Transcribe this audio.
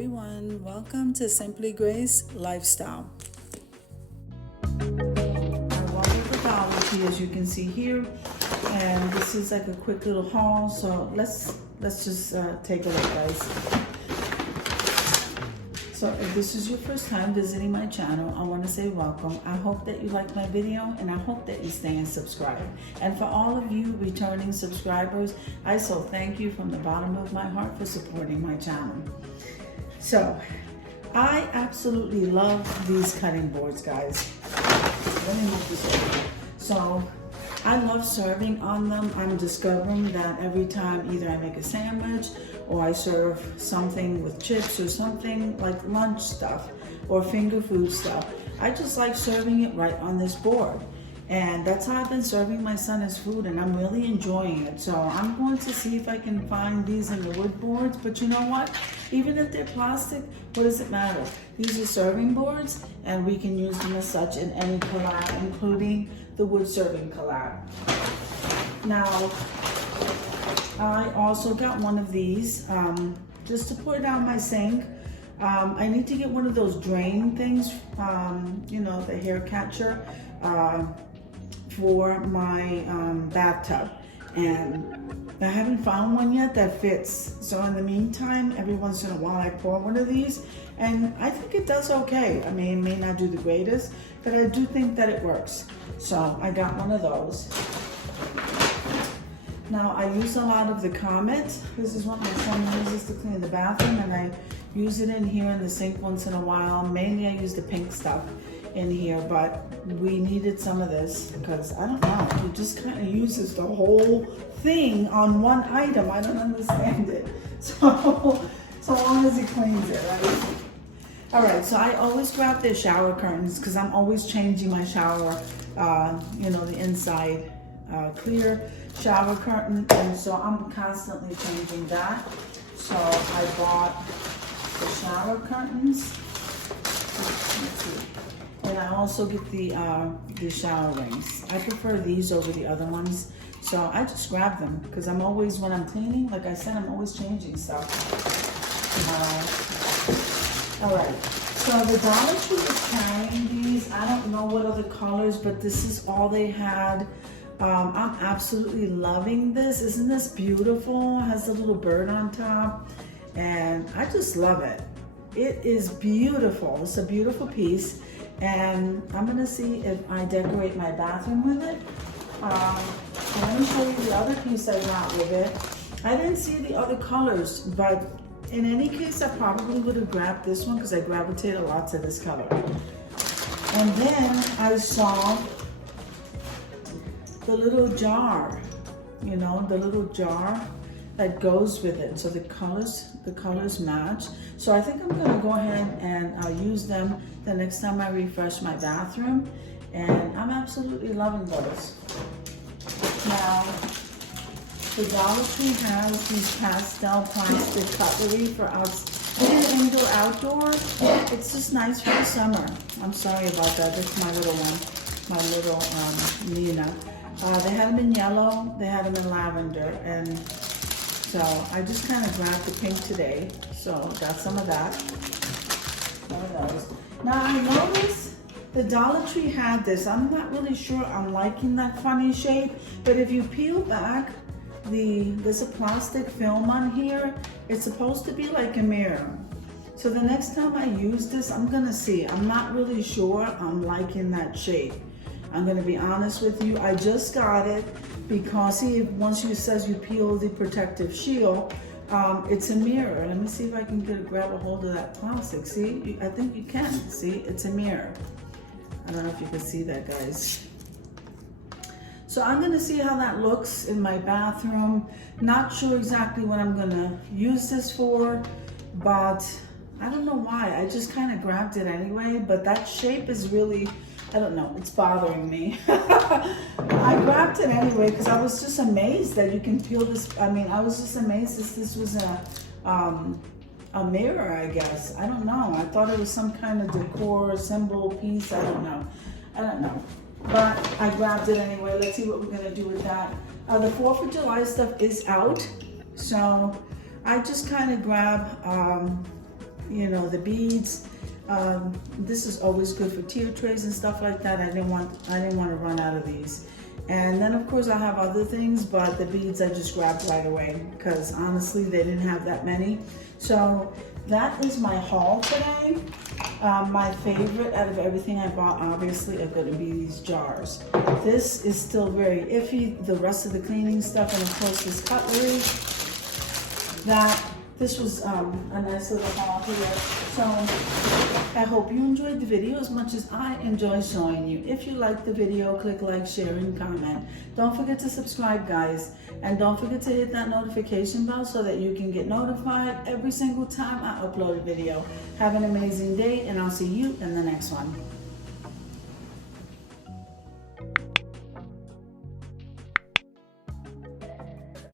everyone, welcome to Simply Grace Lifestyle. I walk with the Dollar Tree, as you can see here, and this is like a quick little haul. So let's just take a look, guys. So if this is your first time visiting my channel, I want to say welcome. I hope that you like my video and I hope that you stay and subscribe. And for all of you returning subscribers, I so thank you from the bottom of my heart for supporting my channel. So I absolutely love these cutting boards, guys. Let me move this over. So I love serving on them. I'm discovering that every time either I make a sandwich or I serve something with chips or something like lunch stuff or finger food stuff, I just like serving it right on this board. And that's how I've been serving my son his food, and I'm really enjoying it. So I'm going to see if I can find these in the wood boards. But you know what? Even if they're plastic, what does it matter? These are serving boards, and we can use them as such in any collab, including the wood serving collab. Now, I also got one of these just to put down my sink. I need to get one of those drain things, you know, the hair catcher, for my bathtub, and I haven't found one yet that fits. So in the meantime, every once in a while I pour one of these, and I think it does okay. I mean, it may not do the greatest, but I do think that it works. So I got one of those. Now I use a lot of the Comet. This is what my son uses to clean the bathroom, and I use it in here in the sink once in a while. Mainly I use the pink stuff in here, but we needed some of this because I don't know, he just kind of uses the whole thing on one item. I don't understand it. So long as he cleans it, right? All right, so I always grab their shower curtains because I'm always changing my shower, you know, the inside clear shower curtain, and so I'm constantly changing that. So I bought the shower curtains. Let's see. And I also get the shower rings. I prefer these over the other ones. So I just grab them because I'm always, when I'm cleaning, like I said, I'm always changing stuff. All right, so the Dollar Tree is carrying these. I don't know what other colors, but this is all they had. I'm absolutely loving this. Isn't this beautiful? It has a little bird on top, and I just love it. It is beautiful. It's a beautiful piece. And I'm gonna see if I decorate my bathroom with it. So let me show you the other piece I got with it. I didn't see the other colors, but in any case, I probably would have grabbed this one because I gravitate a lot to this color. And then I saw the little jar, you know, the little jar that goes with it. So the colors match. So I think I'm gonna go ahead and use them the next time I refresh my bathroom. And I'm absolutely loving those. Now, the Dollar Tree has these pastel plastic cutlery for indoor, outdoor. It's just nice for the summer. I'm sorry about that. This is my little one, my little Nina. They had them in yellow, they had them in lavender, and so I just kind of grabbed the pink today. So got some of that. One of those. Now I noticed the Dollar Tree had this. I'm not really sure I'm liking that funny shape, but if you peel back, there's a plastic film on here. It's supposed to be like a mirror. So the next time I use this, I'm gonna see. I'm not really sure I'm liking that shape. I'm gonna be honest with you. I just got it because see, once it says you peel the protective shield, it's a mirror. Let me see if I can grab a hold of that plastic. See, I think you can. See, it's a mirror. I don't know if you can see that, guys. So I'm gonna see how that looks in my bathroom. Not sure exactly what I'm gonna use this for, but I don't know why. I just kind of grabbed it anyway, but that shape is really, I don't know, it's bothering me. I grabbed it anyway because I was just amazed that you can peel this. I mean, I was just amazed that this was a mirror, I guess. I don't know. I thought it was some kind of decor symbol piece. I don't know. But I grabbed it anyway. Let's see what we're gonna do with that. The 4th of July stuff is out. So I just kind of grab you know, the beads. This is always good for tier trays and stuff like that. I didn't want to run out of these. And then of course I have other things, but the beads I just grabbed right away because honestly they didn't have that many. So that is my haul today. My favorite out of everything I bought obviously are going to be these jars. This is still very iffy, the rest of the cleaning stuff, and of course this cutlery. This was a nice little haul here. So I hope you enjoyed the video as much as I enjoy showing you. If you liked the video, click like, share, and comment. Don't forget to subscribe, guys. And don't forget to hit that notification bell so that you can get notified every single time I upload a video. Have an amazing day, and I'll see you in the next one.